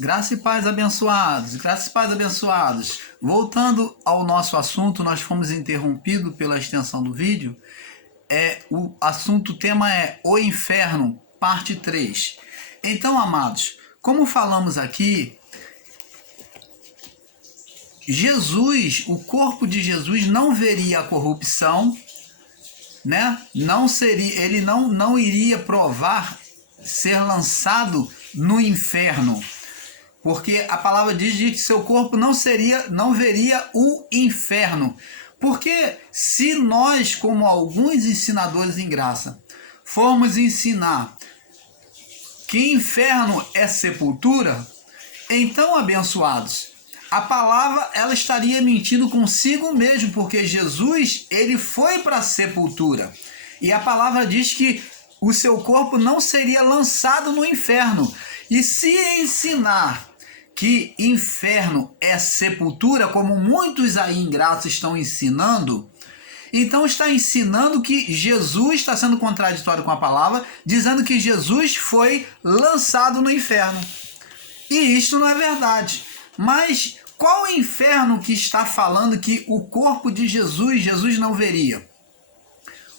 Graça e paz abençoados, graça e paz abençoados. Voltando ao nosso assunto, nós fomos interrompidos pela extensão do vídeo. O tema é o inferno, parte 3. Então, amados, como falamos aqui, Jesus, o corpo de Jesus não veria a corrupção, né? Ele não iria provar ser lançado no inferno. Porque a palavra diz que seu corpo não veria o inferno. Porque se nós, como alguns ensinadores em graça, formos ensinar que inferno é sepultura, então, abençoados, a palavra ela estaria mentindo consigo mesmo, porque Jesus ele foi para a sepultura. E a palavra diz que o seu corpo não seria lançado no inferno. E se ensinar que inferno é sepultura, como muitos aí em graça estão ensinando, então está ensinando que Jesus está sendo contraditório com a palavra, dizendo que Jesus foi lançado no inferno. E isto não é verdade. Mas qual inferno que está falando que o corpo de Jesus não veria?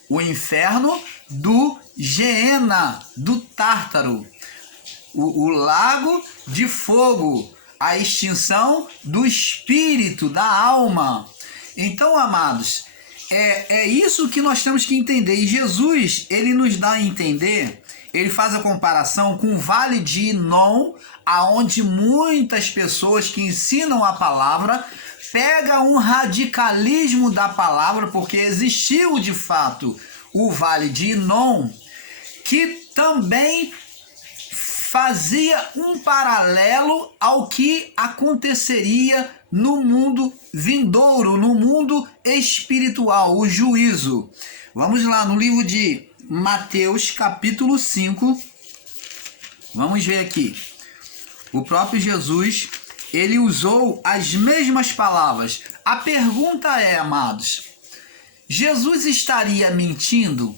O inferno do Geena, do Tártaro. O lago de fogo, a extinção do espírito, da alma. Então, amados, é isso que nós temos que entender. E Jesus, ele nos dá a entender, ele faz a comparação com o Vale de Inom, aonde muitas pessoas que ensinam a palavra pegam um radicalismo da palavra, porque existiu de fato o Vale de Inom, que também fazia um paralelo ao que aconteceria no mundo vindouro, no mundo espiritual, o juízo. Vamos lá no livro de Mateus, capítulo 5. Vamos ver aqui. O próprio Jesus, ele usou as mesmas palavras. A pergunta é, amados, Jesus estaria mentindo?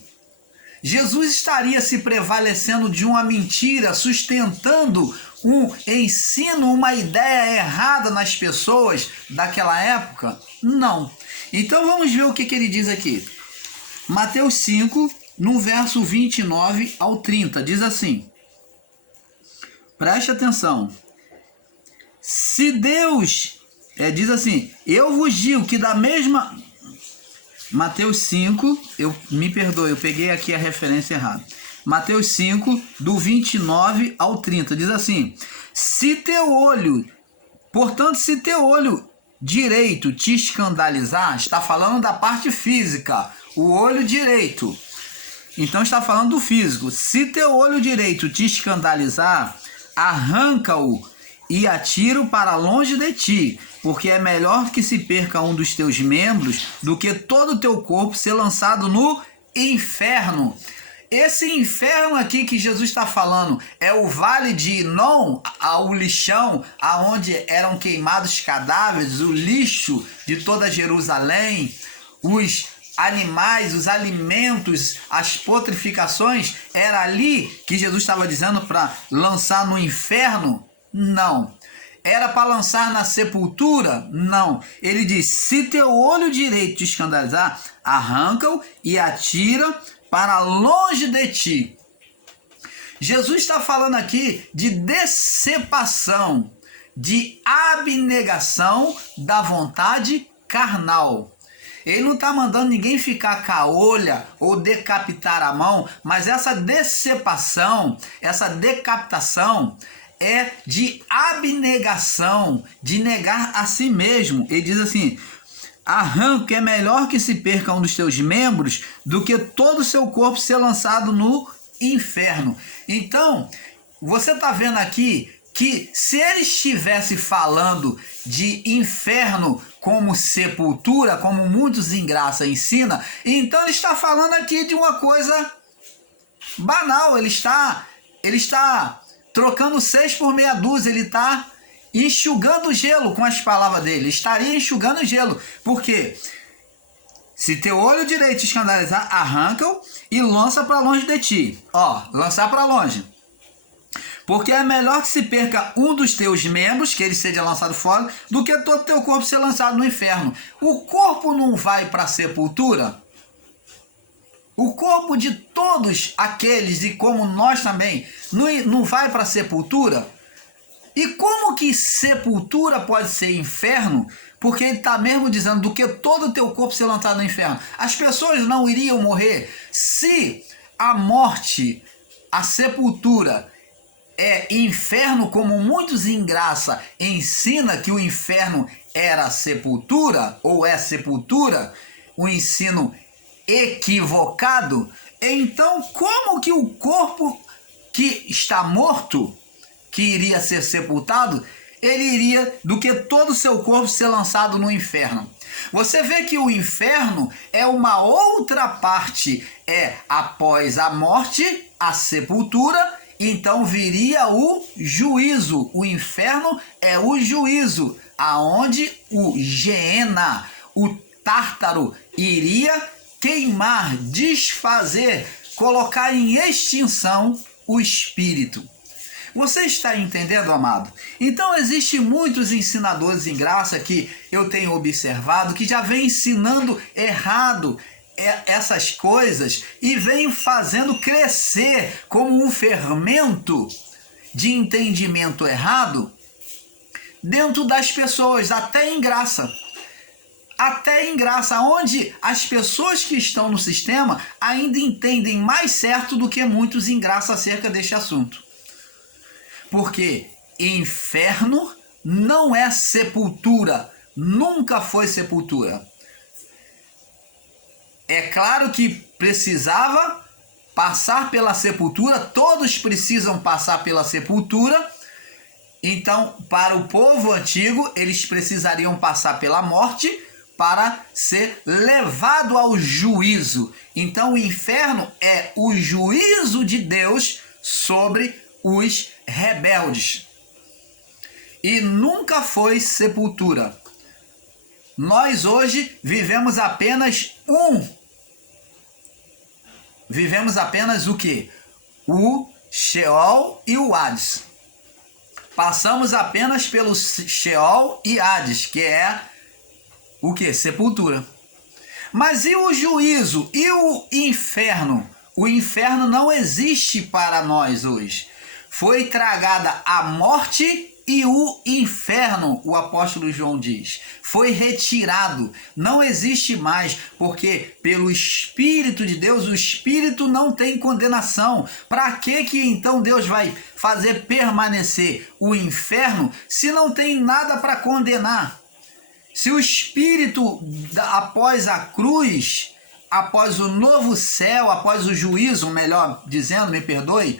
Jesus estaria se prevalecendo de uma mentira, sustentando um ensino, uma ideia errada nas pessoas daquela época? Não. Então vamos ver o que ele diz aqui. Mateus 5, no verso 29 ao 30, diz assim. Preste atenção. Se Deus, diz assim, eu vos digo que da mesma... Mateus 5, me perdoe, eu peguei aqui a referência errada. Mateus 5, do 29 ao 30, diz assim: portanto, se teu olho direito te escandalizar, está falando da parte física, o olho direito. Então está falando do físico. Se teu olho direito te escandalizar, arranca-o e atira-o para longe de ti, porque é melhor que se perca um dos teus membros do que todo o teu corpo ser lançado no inferno. Esse inferno aqui que Jesus está falando é o Vale de Inom, o lixão, aonde eram queimados cadáveres, o lixo de toda Jerusalém, os animais, os alimentos, as putrificações, era ali que Jesus estava dizendo para lançar no inferno? Não. Era para lançar na sepultura? Não. Ele diz, se teu olho direito te escandalizar, arranca-o e atira para longe de ti. Jesus está falando aqui de decepação, de abnegação da vontade carnal. Ele não está mandando ninguém ficar caolha ou decapitar a mão, mas essa decepação, essa decapitação é de abnegação, de negar a si mesmo. Ele diz assim, arranca, é melhor que se perca um dos teus membros do que todo o seu corpo ser lançado no inferno. Então, você está vendo aqui que se ele estivesse falando de inferno como sepultura, como muitos em graça ensinam, então ele está falando aqui de uma coisa banal. Ele está trocando 6 por meia dúzia, ele está enxugando gelo com as palavras dele, estaria enxugando gelo, porque se teu olho direito te escandalizar, arranca-o e lança para longe de ti. Lançar para longe. Porque é melhor que se perca um dos teus membros, que ele seja lançado fora, do que todo teu corpo ser lançado no inferno. O corpo não vai para a sepultura? O corpo de todos aqueles, e como nós também, não vai para a sepultura? E como que sepultura pode ser inferno? Porque ele está mesmo dizendo do que todo o teu corpo ser lançado no inferno. As pessoas não iriam morrer se a morte, a sepultura é inferno, como muitos em graça ensina que o inferno era sepultura, ou é sepultura, um ensino equivocado. Então como que o corpo que está morto, que iria ser sepultado, ele iria do que todo o seu corpo ser lançado no inferno? Você vê que o inferno é uma outra parte, é após a morte, a sepultura, então viria o juízo. O inferno é o juízo, aonde o Geena, o Tártaro, iria queimar, desfazer, colocar em extinção o espírito. Você está entendendo, amado? Então existem muitos ensinadores em graça que eu tenho observado que já vem ensinando errado essas coisas e vem fazendo crescer como um fermento de entendimento errado dentro das pessoas, até em graça. Até em graça, onde as pessoas que estão no sistema ainda entendem mais certo do que muitos em graça acerca deste assunto. Porque inferno não é sepultura, nunca foi sepultura. É claro que precisava passar pela sepultura, todos precisam passar pela sepultura. Então, para o povo antigo, eles precisariam passar pela morte para ser levado ao juízo. Então, o inferno é o juízo de Deus sobre os rebeldes. E nunca foi sepultura. Nós hoje vivemos apenas Vivemos apenas o quê? O Sheol e o Hades. Passamos apenas pelo Sheol e Hades, que é o quê? Sepultura. Mas e o juízo? E o inferno? O inferno não existe para nós hoje. Foi tragada a morte e o inferno, o apóstolo João diz. Foi retirado. Não existe mais, porque pelo Espírito de Deus, o Espírito não tem condenação. Para que então Deus vai fazer permanecer o inferno se não tem nada para condenar? Se o Espírito, após a cruz, após o novo céu, após o juízo, melhor dizendo, me perdoe,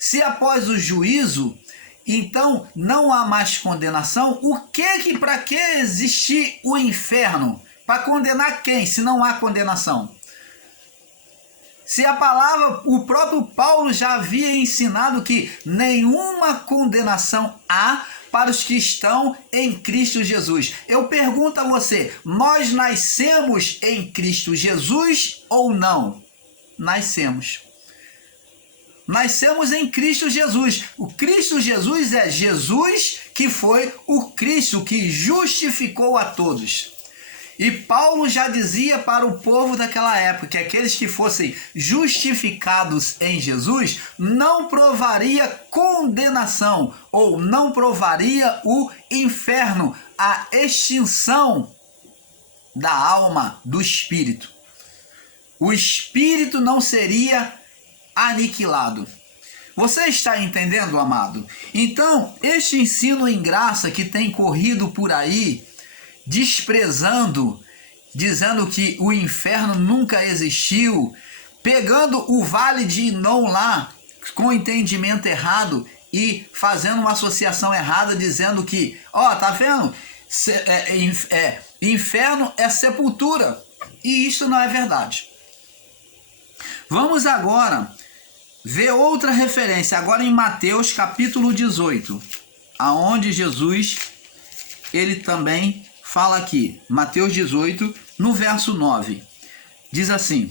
se após o juízo, então não há mais condenação, para que existir o inferno? Para condenar quem, se não há condenação? Se a palavra, o próprio Paulo já havia ensinado que nenhuma condenação há para os que estão em Cristo Jesus. Eu pergunto a você, nós nascemos em Cristo Jesus ou não? Nascemos. Nascemos em Cristo Jesus. O Cristo Jesus é Jesus que foi o Cristo que justificou a todos. E Paulo já dizia para o povo daquela época que aqueles que fossem justificados em Jesus não provaria condenação ou não provaria o inferno, a extinção da alma, do espírito. O espírito não seria aniquilado. Você está entendendo, amado? Então, este ensino em graça que tem corrido por aí, desprezando, dizendo que o inferno nunca existiu, pegando o vale de Inom lá, com entendimento errado e fazendo uma associação errada, dizendo que, tá vendo? Inferno é sepultura. E isso não é verdade. Vamos agora ver outra referência, agora em Mateus capítulo 18, aonde Jesus, ele também fala aqui, Mateus 18, no verso 9, diz assim,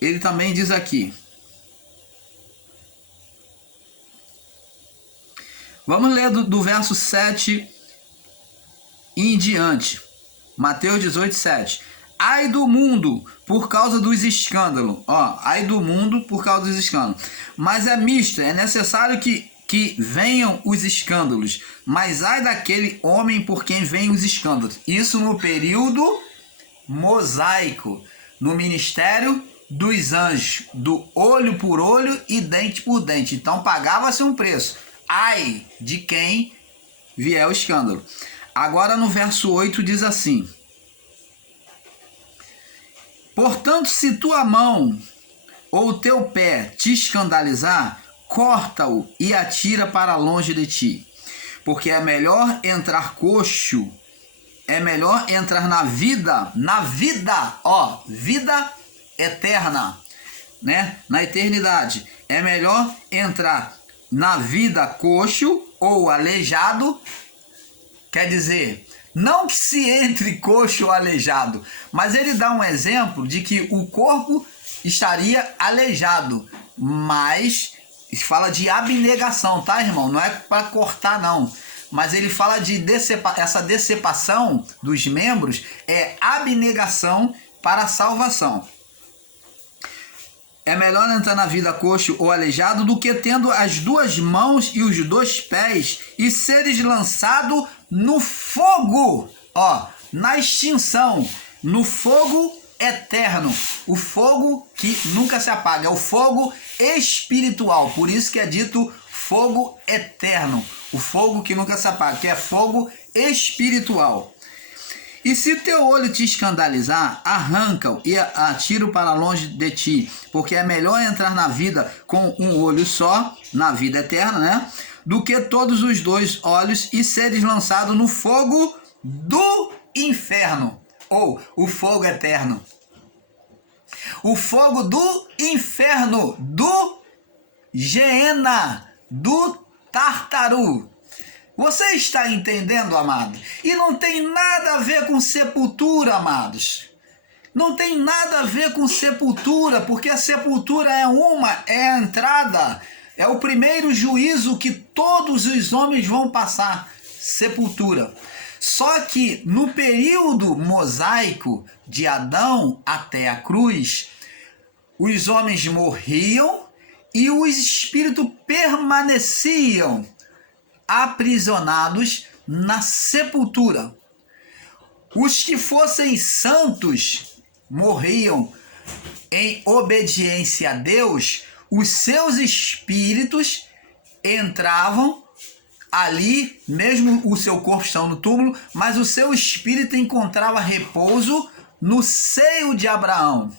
ele também diz aqui, Vamos ler do verso 7 em diante. Mateus 18, 7. Ai do mundo por causa dos escândalos. Ó, ai do mundo por causa dos escândalos. Mas é misto, é necessário que venham os escândalos. Mas ai daquele homem por quem vêm os escândalos. Isso no período mosaico, no ministério dos anjos, do olho por olho e dente por dente. Então pagava-se um preço. Ai de quem vier o escândalo. Agora no verso 8 diz assim: portanto, se tua mão ou o teu pé te escandalizar, corta-o e atira para longe de ti. Porque é melhor entrar coxo, é melhor entrar na vida, ó, vida eterna, né? Na eternidade. É melhor entrar na vida coxo ou aleijado, quer dizer, não que se entre coxo ou aleijado, mas ele dá um exemplo de que o corpo estaria aleijado, mas fala de abnegação, tá, irmão? Não é para cortar, não. Mas ele fala de essa decepação dos membros é abnegação para a salvação. É melhor entrar na vida coxo ou aleijado do que tendo as duas mãos e os dois pés e seres lançado no fogo, ó, na extinção, no fogo eterno, o fogo que nunca se apaga, é o fogo espiritual, por isso que é dito fogo eterno, o fogo que nunca se apaga, que é fogo espiritual. E se teu olho te escandalizar, arranca-o e atira-o para longe de ti, porque é melhor entrar na vida com um olho só, na vida eterna, né? Do que todos os dois olhos e seres lançado no fogo do inferno, ou o fogo eterno. O fogo do inferno, do Geena, do Tártaro. Você está entendendo, amado? E não tem nada a ver com sepultura, amados. Não tem nada a ver com sepultura, porque a sepultura é a entrada, é o primeiro juízo que todos os homens vão passar, sepultura. Só que no período mosaico, de Adão até a cruz, os homens morriam e os espíritos permaneciam aprisionados na sepultura. Os que fossem santos morriam em obediência a Deus, os seus espíritos entravam ali, mesmo o seu corpo estando no túmulo, mas o seu espírito encontrava repouso no seio de Abraão,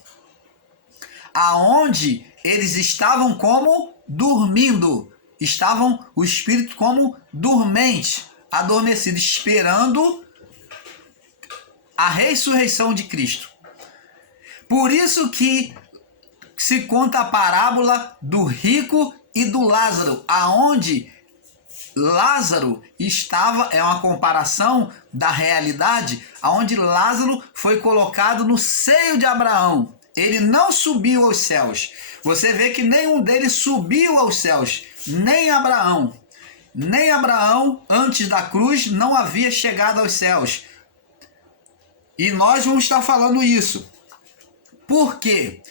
aonde eles estavam como dormindo. Estavam o espírito como dormente, adormecido, esperando a ressurreição de Cristo. Por isso que se conta a parábola do rico e do Lázaro, aonde Lázaro estava, é uma comparação da realidade, aonde Lázaro foi colocado no seio de Abraão. Ele não subiu aos céus. Você vê que nenhum deles subiu aos céus. Nem Abraão, antes da cruz, não havia chegado aos céus. E nós vamos estar falando isso. Por quê?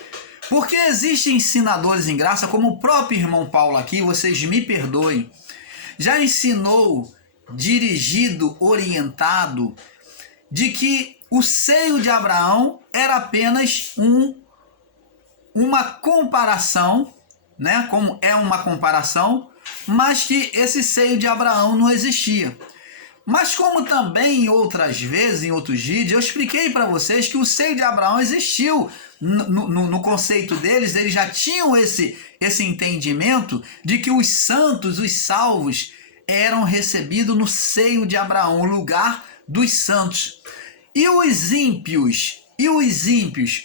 Porque existem ensinadores em graça, como o próprio irmão Paulo aqui, vocês me perdoem, já ensinou, dirigido, orientado, de que o seio de Abraão era apenas uma comparação, né? Como é uma comparação, mas que esse seio de Abraão não existia. Mas como também em outras vezes, em outros vídeos, eu expliquei para vocês que o seio de Abraão existiu. No conceito deles, eles já tinham esse entendimento de que os santos, os salvos, eram recebidos no seio de Abraão, o lugar dos santos. E os ímpios,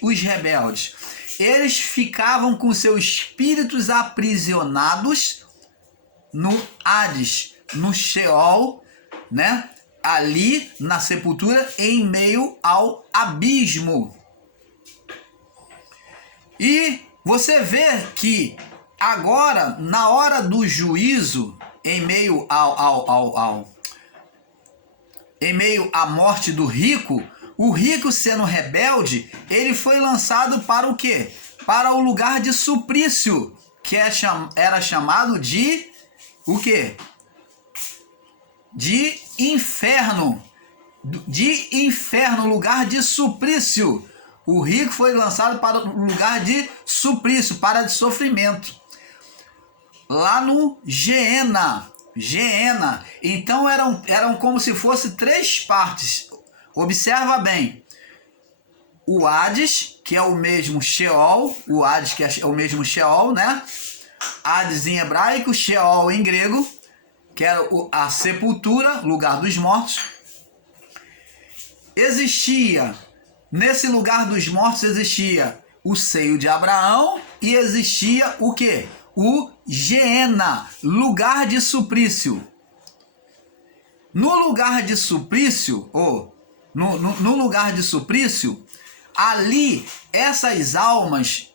os rebeldes, eles ficavam com seus espíritos aprisionados no Hades, no Sheol, né? Ali na sepultura, em meio ao abismo. E você vê que agora, na hora do juízo, em meio em meio à morte do rico, o rico sendo rebelde, ele foi lançado para o quê? Para o lugar de suprício, que era chamado de o quê? De inferno. De inferno, lugar de suprício. O rico foi lançado para o lugar de suprício, para de sofrimento. Lá no Geena. Então eram como se fosse 3 partes. Observa bem. O Hades, que é o mesmo Sheol, o Hades que é o mesmo Sheol, né? Hades em hebraico, Sheol em grego, que era a sepultura, lugar dos mortos. Existia, nesse lugar dos mortos existia o seio de Abraão e existia o quê? O Geena, lugar de suprício. No lugar de suprício, no lugar de suprício, ali, essas almas,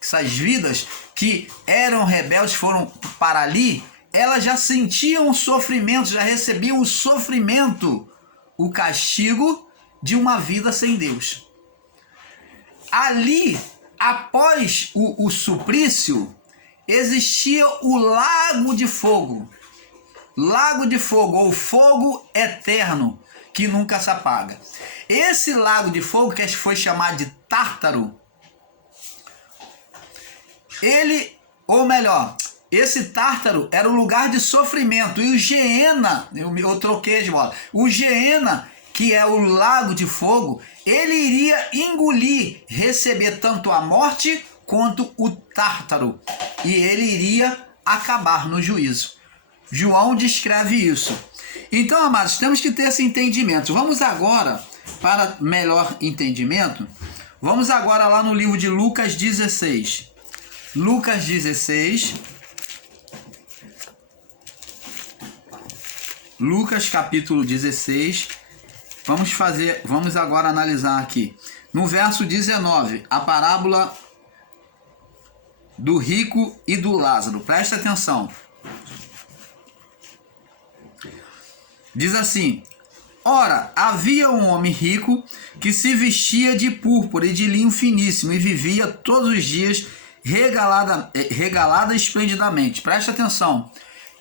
essas vidas que eram rebeldes, foram para ali, elas já sentiam o sofrimento, já recebiam o sofrimento, o castigo de uma vida sem Deus. Ali, após o suplício, existia o lago de fogo. Lago de fogo, ou fogo eterno, que nunca se apaga. Esse lago de fogo, que foi chamado de Tártaro, esse Tártaro era o lugar de sofrimento. E o Geena, eu troquei de bola. O Geena, que é o lago de fogo, ele iria engolir, receber tanto a morte quanto o Tártaro. E ele iria acabar no juízo. João descreve isso. Então, amados, temos que ter esse entendimento. Vamos agora, para melhor entendimento, vamos agora lá no livro de Lucas 16. Lucas 16. Lucas capítulo 16. Vamos agora analisar aqui. No verso 19, a parábola do rico e do Lázaro. Presta atenção. Diz assim: ora, havia um homem rico que se vestia de púrpura e de linho finíssimo e vivia todos os dias regalada esplendidamente. Presta atenção.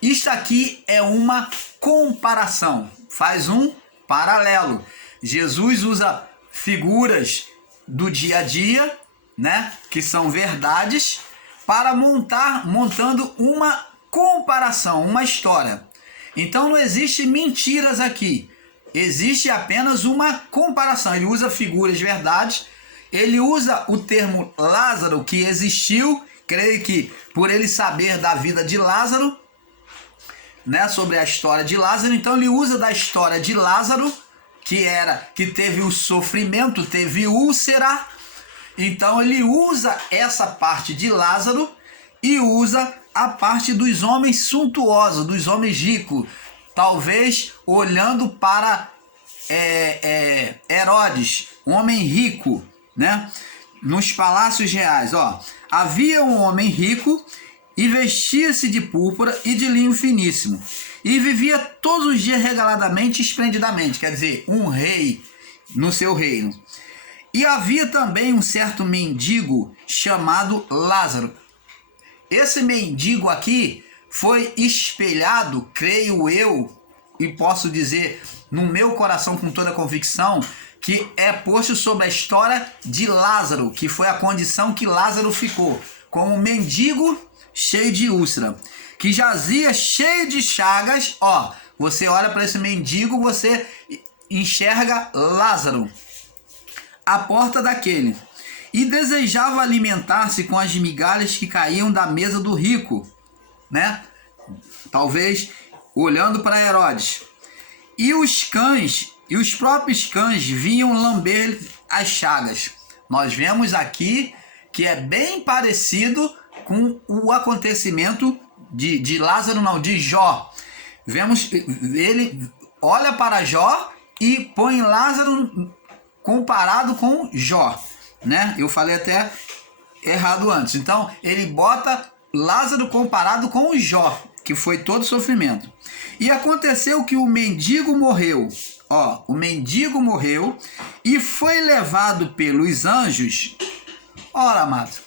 Isto aqui é uma comparação. Faz um paralelo. Jesus usa figuras do dia a dia, né, que são verdades, para montando uma comparação, uma história. Então não existe mentiras aqui, existe apenas uma comparação. Ele usa figuras verdades, ele usa o termo Lázaro, que existiu, creio que por ele saber da vida de Lázaro, né, sobre a história de Lázaro, então ele usa da história de Lázaro, que teve o sofrimento, teve úlcera, então ele usa essa parte de Lázaro e usa a parte dos homens suntuosos, dos homens ricos, talvez olhando para Herodes, um homem rico, né? Nos palácios reais, havia um homem rico e vestia-se de púrpura e de linho finíssimo e vivia todos os dias regaladamente e esplendidamente, quer dizer, um rei no seu reino. E havia também um certo mendigo chamado Lázaro. Esse mendigo aqui foi espelhado, creio eu, e posso dizer no meu coração com toda a convicção, que é posto sobre a história de Lázaro, que foi a condição que Lázaro ficou, como um mendigo cheio de úlcera, que jazia cheio de chagas. Você olha para esse mendigo, você enxerga Lázaro, à porta daquele, e desejava alimentar-se com as migalhas que caíam da mesa do rico, né? Talvez olhando para Herodes. E os cães, e os próprios cães vinham lamber as chagas. Nós vemos aqui que é bem parecido com o acontecimento de Lázaro, não, de Jó. Vemos, ele olha para Jó e põe Lázaro comparado com Jó, né? Eu falei até errado antes. Então, ele bota Lázaro comparado com Jó. que foi todo sofrimento. E aconteceu que o mendigo morreu. Ó, o mendigo morreu e foi levado pelos anjos. Ora, amado,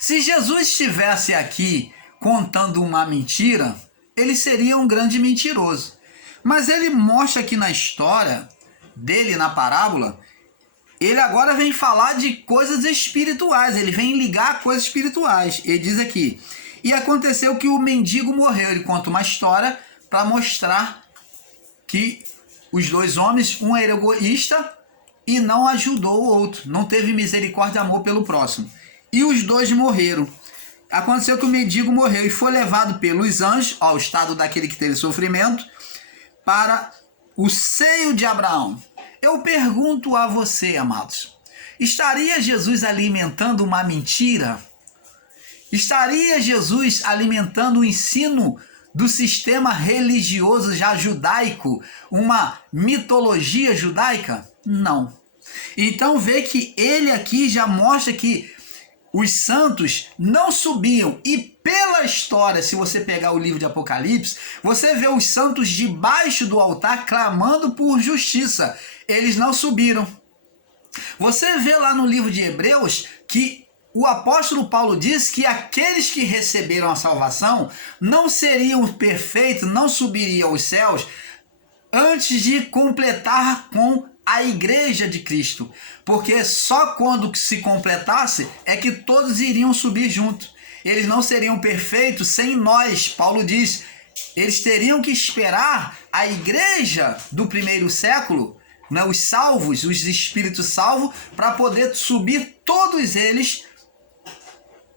se Jesus estivesse aqui contando uma mentira, ele seria um grande mentiroso. Mas ele mostra aqui na história dele, na parábola, ele agora vem falar de coisas espirituais, ele vem ligar coisas espirituais. Ele diz aqui, e aconteceu que o mendigo morreu. Ele conta uma história para mostrar que os dois homens, um era egoísta e não ajudou o outro, não teve misericórdia e amor pelo próximo. E os dois morreram. Aconteceu que o mendigo morreu e foi levado pelos anjos, ao estado daquele que teve sofrimento, para o seio de Abraão. Eu pergunto a você, amados, estaria Jesus alimentando uma mentira? Estaria Jesus alimentando o ensino do sistema religioso já judaico, uma mitologia judaica? Não. Então vê que ele aqui já mostra que os santos não subiam. E pela história, se você pegar o livro de Apocalipse, você vê os santos debaixo do altar clamando por justiça. Eles não subiram. Você vê lá no livro de Hebreus que o apóstolo Paulo diz que aqueles que receberam a salvação não seriam perfeitos, não subiriam aos céus antes de completar com a igreja de Cristo. Porque só quando se completasse é que todos iriam subir junto. Eles não seriam perfeitos sem nós. Paulo diz, eles teriam que esperar a igreja do primeiro século, né, os salvos, os espíritos salvos, para poder subir todos eles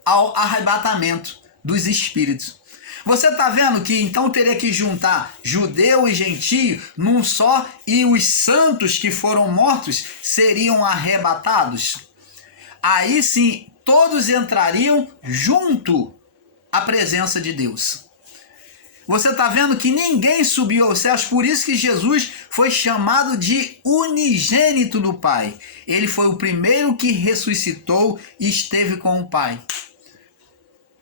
ao arrebatamento dos espíritos. Você está vendo que então teria que juntar judeu e gentio num só, e os santos que foram mortos seriam arrebatados? Aí sim, todos entrariam junto à presença de Deus. Você está vendo que ninguém subiu aos céus, por isso que Jesus foi chamado de unigênito do Pai. Ele foi o primeiro que ressuscitou e esteve com o Pai.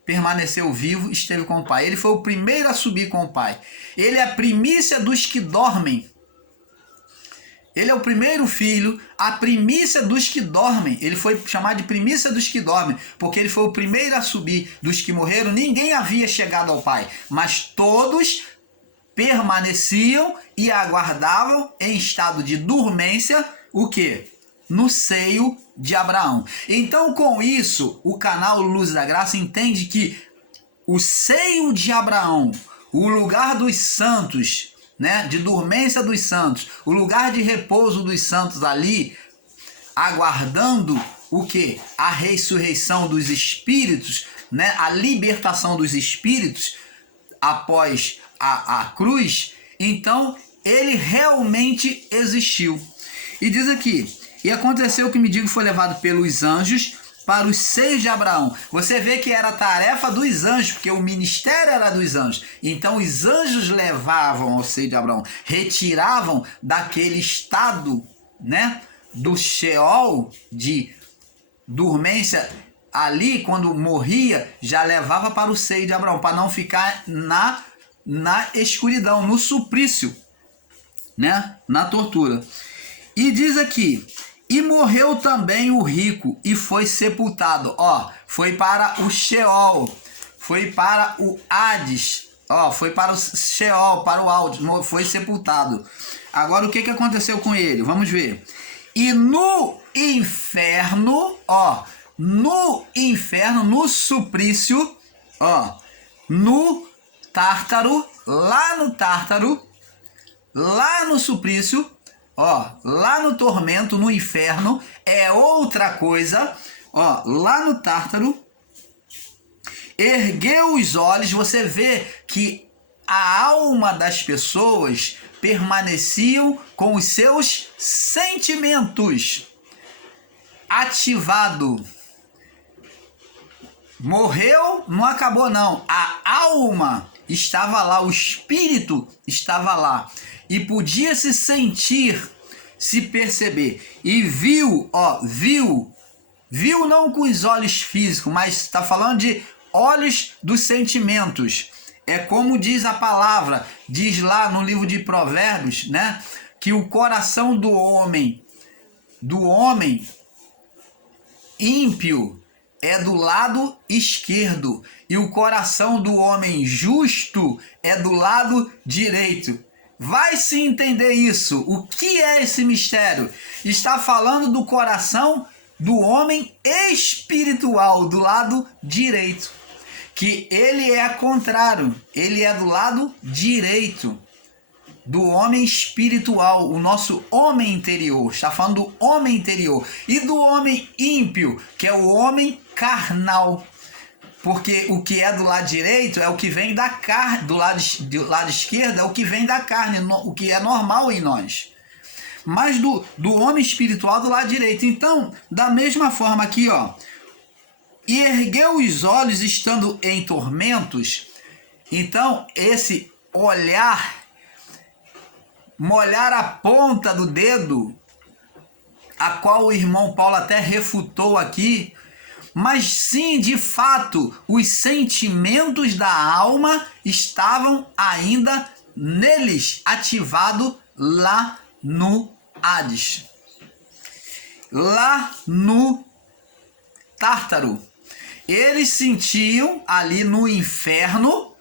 Permaneceu vivo, esteve com o Pai. Ele foi o primeiro a subir com o Pai. Ele é a primícia dos que dormem. Ele é o primeiro filho, a primícia dos que dormem. Ele foi chamado de primícia dos que dormem, porque ele foi o primeiro a subir dos que morreram. Ninguém havia chegado ao Pai, mas todos permaneciam e aguardavam em estado de dormência, o quê? No seio de Abraão. Então, com isso, o canal Luz da Graça entende que o seio de Abraão, o lugar dos santos, né, de dormência dos santos, o lugar de repouso dos santos ali, aguardando o que? A ressurreição dos espíritos, né, a libertação dos espíritos após a cruz. Então, ele realmente existiu. E diz aqui, e aconteceu que o mendigo foi levado pelos anjos para os seios de Abraão. Você vê que era tarefa dos anjos, porque o ministério era dos anjos. Então os anjos levavam ao seio de Abraão, retiravam daquele estado, né, do Sheol, de dormência ali, quando morria, já levava para o seio de Abraão, para não ficar na escuridão, no suplício, né, na tortura. E diz aqui, e morreu também o rico e foi sepultado. Ó, foi para o Sheol, foi para o Hades, ó, foi para o Sheol, para o Hades, foi sepultado. Agora o que aconteceu com ele? Vamos ver. E no inferno, ó, no inferno, no suplício, ó, no Tártaro, lá no suplício, ó, lá no tormento, no inferno, é outra coisa. Ó, lá no Tártaro, ergueu os olhos. Você vê que a alma das pessoas permaneciam com os seus sentimentos ativado. Morreu, não acabou não. A alma estava lá, o espírito estava lá. E podia se sentir, se perceber. E viu, ó, viu não com os olhos físicos, mas está falando de olhos dos sentimentos. é como diz a palavra, diz lá no livro de Provérbios, né? Que o coração do homem ímpio é do lado esquerdo e o coração do homem justo é do lado direito. Vai se entender isso. O que é esse mistério? Está falando do coração do homem espiritual, do lado direito. Que ele é contrário, ele é do lado direito do homem espiritual, o nosso homem interior. Está falando do homem interior. E do homem ímpio, que é o homem carnal. Porque o que é do lado direito é o que vem da carne, do lado esquerdo é o que vem da carne, o que é normal em nós. Mas do homem espiritual do lado direito. Então, da mesma forma aqui, ó. E ergueu os olhos estando em tormentos. Então, esse olhar, molhar a ponta do dedo, a qual o irmão Paulo até refutou aqui, mas sim, de fato, os sentimentos da alma estavam ainda neles, ativado lá no Hades, lá no Tártaro. Eles sentiam ali no inferno,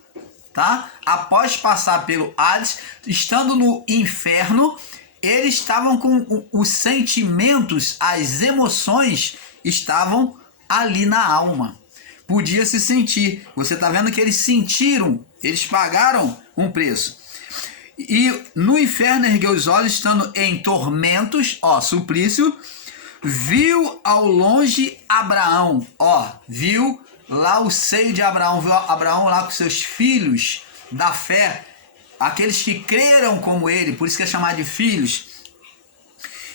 tá? Após passar pelo Hades, estando no inferno, eles estavam com os sentimentos, as emoções estavam ali na alma. Podia se sentir. Você está vendo que eles sentiram, eles pagaram um preço. E no inferno ergueu os olhos, estando em tormentos, ó, suplício, viu ao longe Abraão, ó, viu lá o seio de Abraão, viu Abraão lá com seus filhos da fé, aqueles que creram como ele, por isso que é chamado de filhos.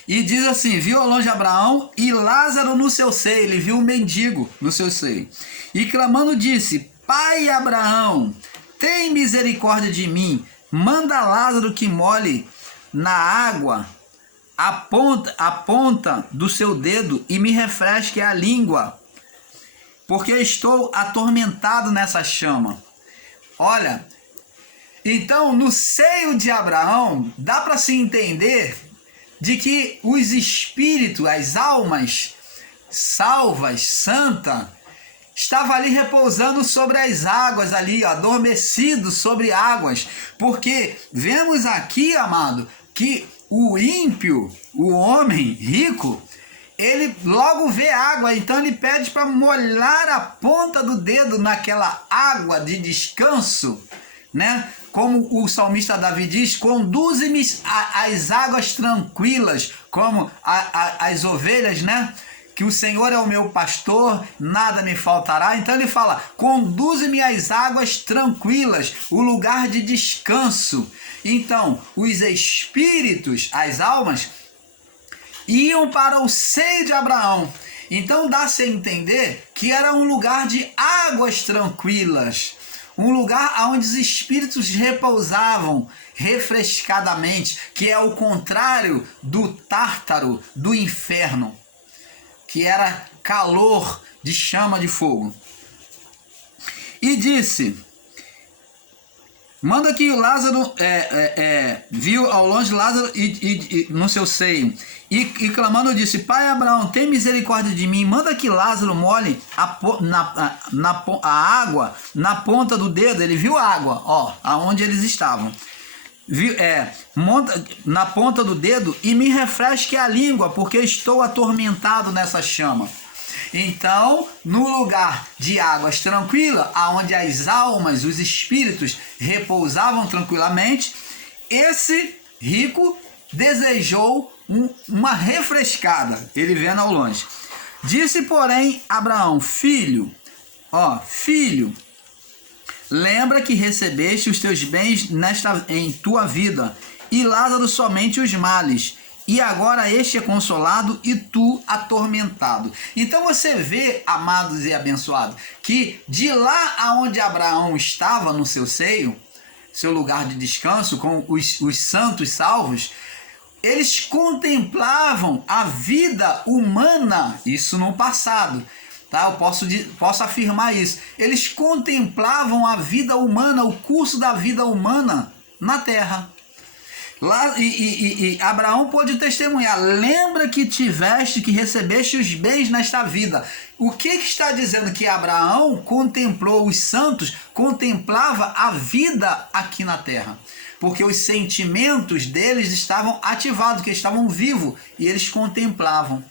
E diz assim, viu ao longe Abraão e Lázaro no seu seio, ele viu um mendigo no seu seio. E clamando disse, Pai Abraão, tem misericórdia de mim, manda Lázaro que molhe na água a ponta do seu dedo e me refresque a língua, porque estou atormentado nessa chama. Olha, então no seio de Abraão dá para se entender de que os espíritos, as almas salvas, santas, estavam ali repousando sobre as águas ali, adormecidos sobre águas, porque vemos aqui, amado, que o ímpio, o homem rico, ele logo vê água, então ele pede para molhar a ponta do dedo naquela água de descanso, né? Como o salmista Davi diz, conduze-me às águas tranquilas, como as ovelhas, né? Que o Senhor é o meu pastor, nada me faltará. Então ele fala, conduze-me às águas tranquilas, o lugar de descanso. Então, os espíritos, as almas, iam para o seio de Abraão. Então dá-se a entender que era um lugar de águas tranquilas, um lugar onde os espíritos repousavam refrescadamente, que é o contrário do Tártaro, do inferno, que era calor de chama de fogo. E disse, manda que o Lázaro viu ao longe Lázaro e no seu seio, e clamando disse, Pai Abraão, tem misericórdia de mim, manda que Lázaro molhe a água na ponta do dedo. Ele viu a água, ó, aonde eles estavam, na ponta do dedo, e me refresque a língua, porque estou atormentado nessa chama. Então, no lugar de águas tranquilas, aonde as almas, os espíritos repousavam tranquilamente, esse rico desejou uma refrescada, ele vendo ao longe. Disse, porém, Abraão, filho, lembra que recebeste os teus bens em tua vida, e Lázaro somente os males, e agora este é consolado e tu atormentado. Então você vê, amados e abençoados, que de lá aonde Abraão estava no seu seio, seu lugar de descanso, com os santos salvos, eles contemplavam a vida humana, isso no passado, tá? Eu posso afirmar isso. Eles contemplavam a vida humana, o curso da vida humana na terra. Lá, e Abraão pôde testemunhar: lembra que recebeste os bens nesta vida. O que está dizendo? Que Abraão contemplou os santos, contemplava a vida aqui na terra, porque os sentimentos deles estavam ativados, que estavam vivos, e eles contemplavam,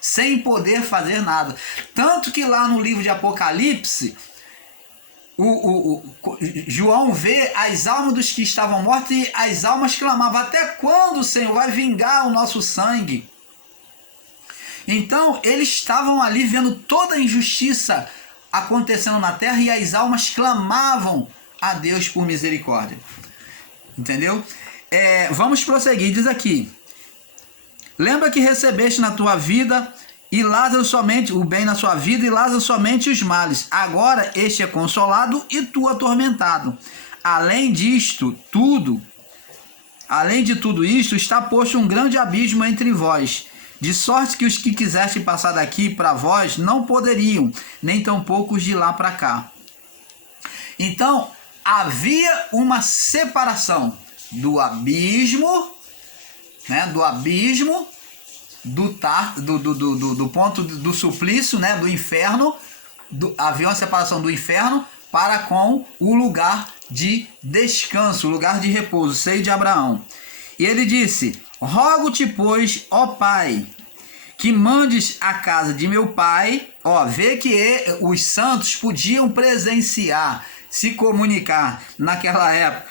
sem poder fazer nada. Tanto que lá no livro de Apocalipse, João vê as almas dos que estavam mortos, e as almas clamavam: até quando o Senhor vai vingar o nosso sangue? Então eles estavam ali vendo toda a injustiça acontecendo na terra, e as almas clamavam a Deus por misericórdia. Entendeu? Vamos prosseguir. Diz aqui: lembra que recebeste na tua vida e Lázaro somente o bem na sua vida, e Lázaro somente os males. Agora este é consolado e tu atormentado. Além de tudo isto, está posto um grande abismo entre vós, de sorte que os que quisessem passar daqui para vós não poderiam, nem tampouco os de lá para cá. Então havia uma separação do abismo, né, do ponto do suplício, né, do inferno. Havia uma separação do inferno para com o lugar de descanso, o lugar de repouso, seio de Abraão. E ele disse: rogo-te, pois, ó Pai, que mandes a casa de meu pai. Vê que os santos podiam presenciar, se comunicar naquela época.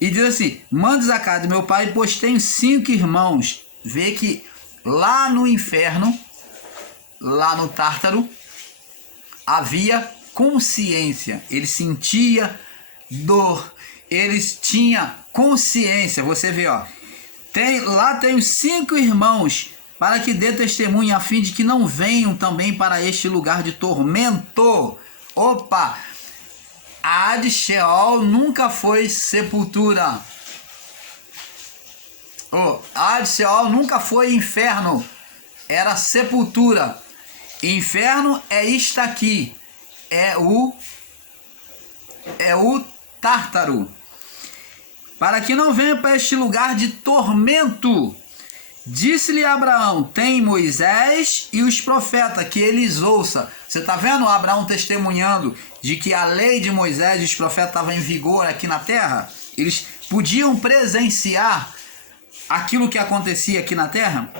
E diz assim: mandes a casa de meu pai, pois tenho 5 irmãos. Vê que lá no inferno, lá no Tártaro, havia consciência. Ele sentia dor, eles tinham consciência. Você vê, lá tenho 5 irmãos, para que dê testemunho, a fim de que não venham também para este lugar de tormento. Opa! A Hades, Sheol, nunca foi sepultura. Hades, Sheol nunca foi inferno, era sepultura. Inferno é isto aqui, é o Tártaro. Para que não venha para este lugar de tormento. Disse-lhe Abraão: tem Moisés e os profetas, que eles ouçam. Você está vendo Abraão testemunhando de que a lei de Moisés e os profetas estavam em vigor aqui na terra? Eles podiam presenciar aquilo que acontecia aqui na terra.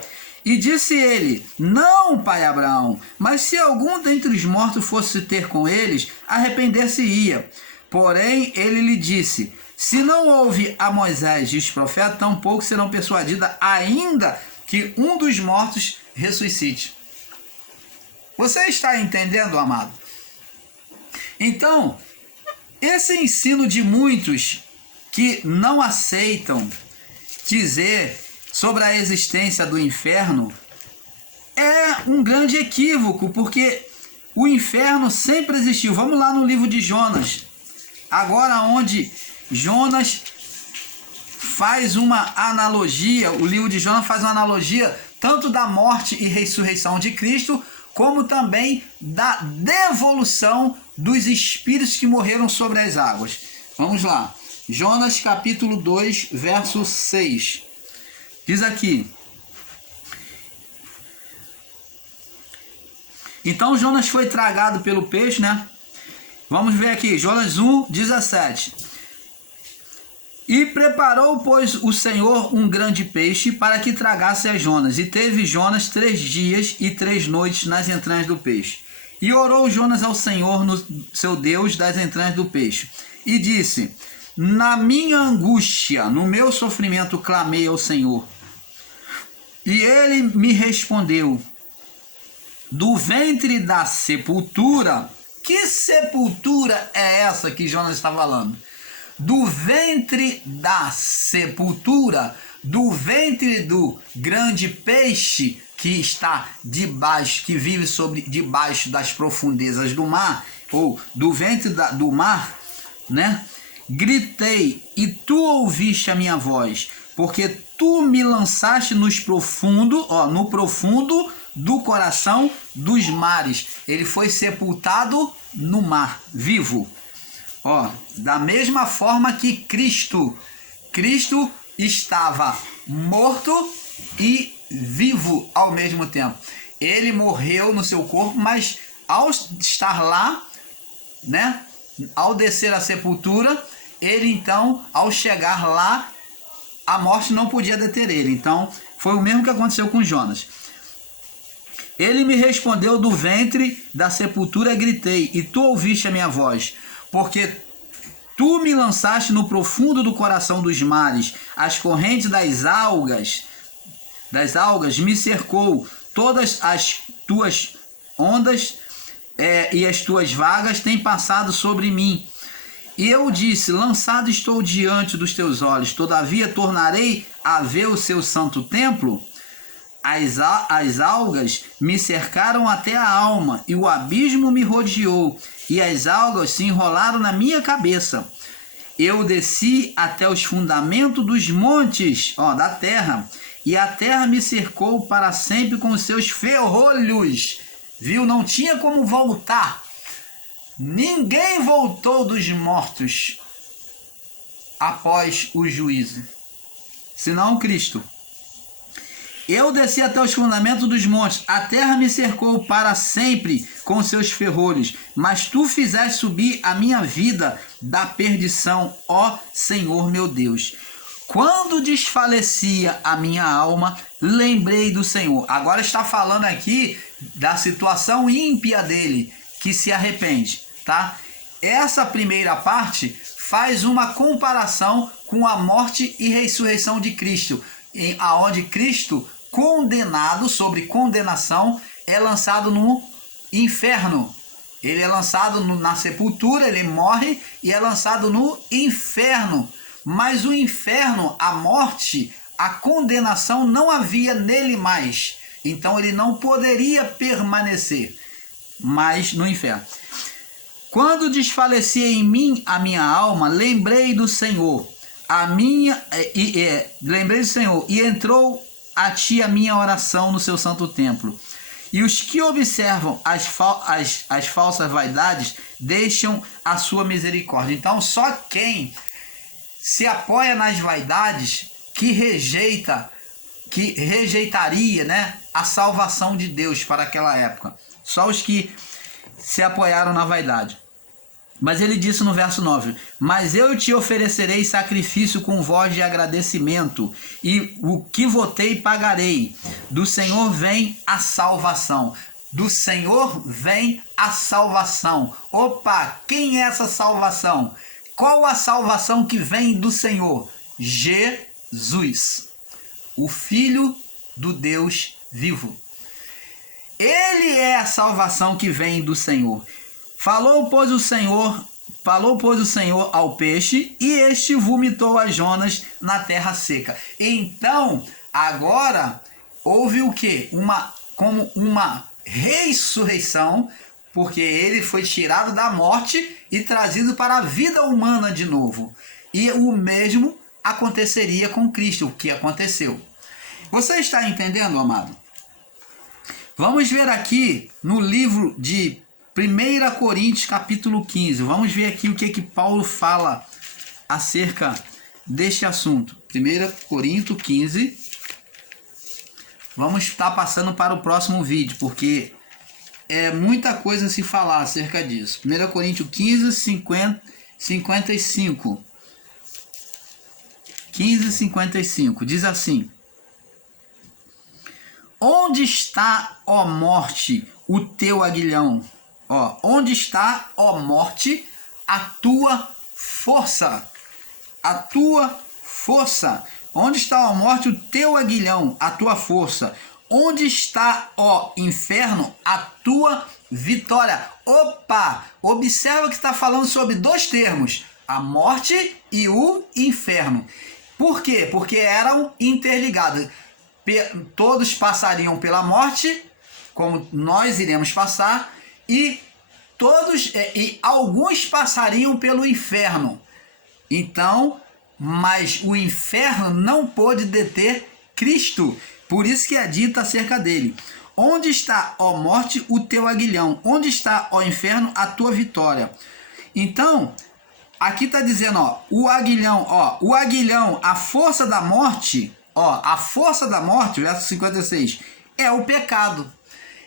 E disse ele: não, pai Abraão, mas se algum dentre os mortos fosse ter com eles, arrepender-se-ia. Porém ele lhe disse: se não houve a Moisés e os profetas, tampouco serão persuadidos, ainda que um dos mortos ressuscite. Você está entendendo, amado? Então, esse ensino de muitos que não aceitam dizer sobre a existência do inferno é um grande equívoco, porque o inferno sempre existiu. Vamos lá no livro de Jonas, agora onde Jonas faz uma analogia, o livro de Jonas faz uma analogia tanto da morte e ressurreição de Cristo, como também da devolução dos espíritos que morreram sobre as águas. Vamos lá, Jonas capítulo 2, verso 6. Diz aqui: então Jonas foi tragado pelo peixe, né? Vamos ver aqui, Jonas 1, 17. E preparou, pois, o Senhor um grande peixe para que tragasse a Jonas. E teve Jonas 3 dias e 3 noites nas entranhas do peixe. E orou Jonas ao Senhor, no seu Deus, das entranhas do peixe. E disse: na minha angústia, no meu sofrimento, clamei ao Senhor. E ele me respondeu: do ventre da sepultura. Que sepultura é essa que Jonas está falando? Do ventre da sepultura, do ventre do grande peixe que está debaixo, que vive debaixo das profundezas do mar, ou do ventre do mar, né? Gritei, e tu ouviste a minha voz, porque tu me lançaste no profundo do coração dos mares. Ele foi sepultado no mar, vivo. Ó, da mesma forma que Cristo estava morto e vivo ao mesmo tempo. Ele morreu no seu corpo, mas ao estar lá, né, ao descer a sepultura, ele então, ao chegar lá, a morte não podia deter ele. Então, foi o mesmo que aconteceu com Jonas. Ele me respondeu do ventre da sepultura, gritei, e tu ouviste a minha voz, porque tu me lançaste no profundo do coração dos mares, as correntes das algas me cercou, todas as tuas ondas e as tuas vagas têm passado sobre mim. E eu disse, lançado estou diante dos teus olhos, todavia tornarei a ver o seu santo templo. As algas me cercaram até a alma, e o abismo me rodeou, e as algas se enrolaram na minha cabeça. Eu desci até os fundamentos dos montes, da terra, e a terra me cercou para sempre com os seus ferrolhos. Viu? Não tinha como voltar. Ninguém voltou dos mortos após o juízo, senão Cristo. Eu desci até os fundamentos dos montes, a terra me cercou para sempre com seus ferrolhos, mas tu fizeste subir a minha vida da perdição, ó Senhor meu Deus. Quando desfalecia a minha alma, lembrei do Senhor. Agora está falando aqui da situação ímpia dele, que se arrepende, tá? Essa primeira parte faz uma comparação com a morte e ressurreição de Cristo, aonde Cristo, condenado, sobre condenação, é lançado no inferno. Ele é lançado na sepultura, ele morre e é lançado no inferno. Mas o inferno, a morte, a condenação não havia nele mais. Então ele não poderia permanecer mais no inferno. Quando desfalecia em mim a minha alma, lembrei do Senhor. Lembrei do Senhor e entrou a ti a minha oração no seu santo templo. E os que observam as falsas vaidades deixam a sua misericórdia. Então só quem se apoia nas vaidades que rejeitaria, né, a salvação de Deus para aquela época. Só os que se apoiaram na vaidade. Mas ele disse no verso 9, mas eu te oferecerei sacrifício com voz de agradecimento, e o que votei pagarei. Do Senhor vem a salvação. Do Senhor vem a salvação. Opa, quem é essa salvação? Qual a salvação que vem do Senhor? Jesus, o Filho do Deus vivo. Ele é a salvação que vem do Senhor. Falou, pois, o Senhor ao peixe, e este vomitou a Jonas na terra seca. Então, agora, houve o quê? Como uma ressurreição, porque ele foi tirado da morte e trazido para a vida humana de novo. E o mesmo aconteceria com Cristo, o que aconteceu. Você está entendendo, amado? Vamos ver aqui no livro de 1 Coríntios capítulo 15. Vamos ver aqui o que Paulo fala acerca deste assunto. 1 Coríntios 15. Vamos estar passando para o próximo vídeo, porque é muita coisa a se falar acerca disso. 1 Coríntios 15, 55. 15, 55. Diz assim: onde está, ó morte, o teu aguilhão? Onde está, ó morte, a tua força? A tua força. Onde está, ó morte, o teu aguilhão, a tua força? Onde está, ó inferno, a tua vitória? Opa! Observa que está falando sobre dois termos, a morte e o inferno. Por quê? Porque eram interligados. Todos passariam pela morte, como nós iremos passar, e alguns passariam pelo inferno. Então, mas o inferno não pôde deter Cristo. Por isso que é dito acerca dele: Onde está, ó morte, o teu aguilhão? Onde está, ó inferno, a tua vitória? Então, aqui está dizendo, ó, o aguilhão, a força da morte, a força da morte, verso 56, é o pecado.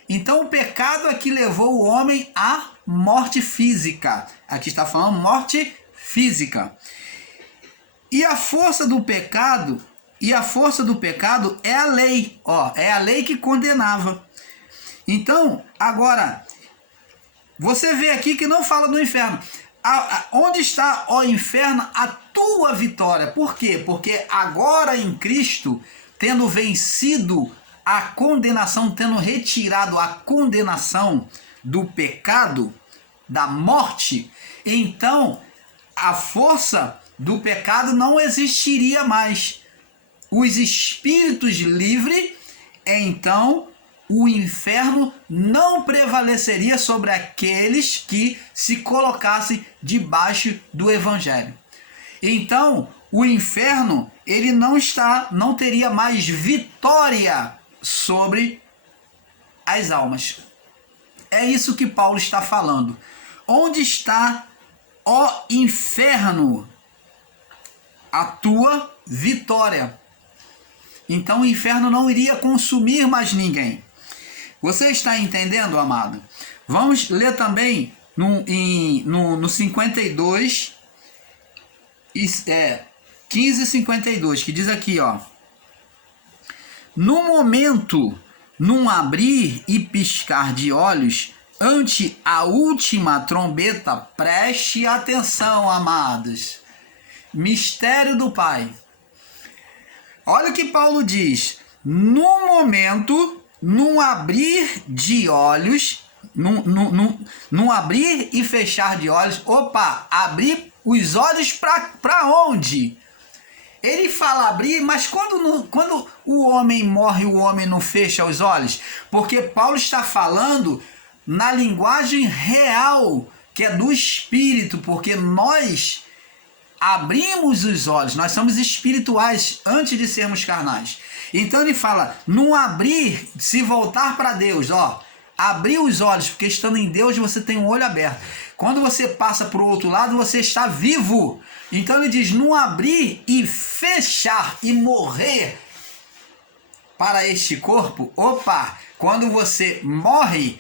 Então, o pecado é que levou o homem à morte física. Aqui está falando morte física. E a força do pecado é a lei, é a lei que condenava. Então, agora, você vê aqui que não fala do inferno. Onde está, ó inferno, a tua vitória? Por quê? Porque agora em Cristo, tendo vencido a condenação, tendo retirado a condenação do pecado, da morte, então a força do pecado não existiria mais. Os espíritos livres, então o inferno não prevaleceria sobre aqueles que se colocassem debaixo do evangelho. Então, o inferno, ele não teria mais vitória sobre as almas. É isso que Paulo está falando. Onde está, ó inferno, a tua vitória? Então o inferno não iria consumir mais ninguém. Você está entendendo, amado? Vamos ler também no 52, 15:52, que diz aqui, ó. No momento, num abrir e piscar de olhos, ante a última trombeta, preste atenção, amados. Mistério do Pai. Olha o que Paulo diz. No momento, num abrir de olhos, num abrir e fechar de olhos. Opa, abrir os olhos para onde? Ele fala abrir, mas quando o homem morre, o homem não fecha os olhos? Porque Paulo está falando na linguagem real, que é do Espírito, porque nós abrimos os olhos, nós somos espirituais antes de sermos carnais. Então ele fala, não abrir, se voltar para Deus, abrir os olhos, porque estando em Deus você tem um olho aberto. Quando você passa para o outro lado, você está vivo. Então ele diz, não abrir e fechar e morrer para este corpo. Opa, quando você morre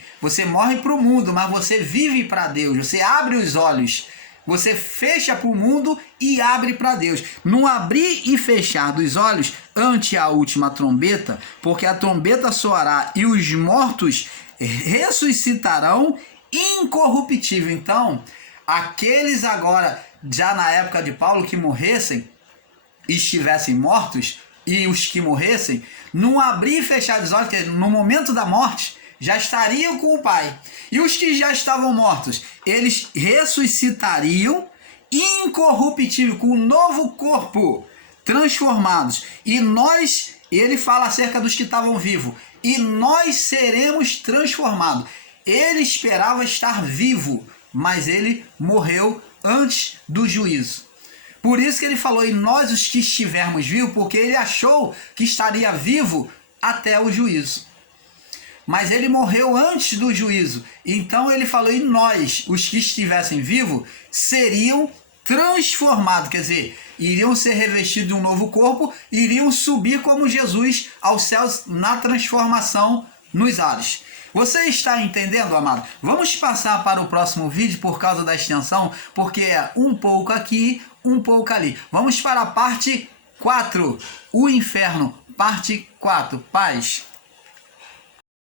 para o mundo, mas você vive para Deus, você abre os olhos. Você fecha para o mundo e abre para Deus. Não abrir e fechar dos olhos ante a última trombeta, porque a trombeta soará e os mortos ressuscitarão incorruptível. Então, aqueles agora, já na época de Paulo, que morressem e estivessem mortos, e os que morressem, não abrir e fechar os olhos, que no momento da morte, já estariam com o Pai. E os que já estavam mortos, eles ressuscitariam incorruptível, com um novo corpo, transformados. E nós, ele fala acerca dos que estavam vivos, e nós seremos transformados. Ele esperava estar vivo, mas ele morreu antes do juízo. Por isso que ele falou, e nós os que estivermos vivos, porque ele achou que estaria vivo até o juízo. Mas ele morreu antes do juízo. Então ele falou, e nós, os que estivessem vivos, seriam transformados. Quer dizer, iriam ser revestidos de um novo corpo, iriam subir como Jesus aos céus na transformação nos ares. Você está entendendo, amado? Vamos passar para o próximo vídeo por causa da extensão, porque é um pouco aqui, um pouco ali. Vamos para a parte 4, o inferno, parte 4. Paz.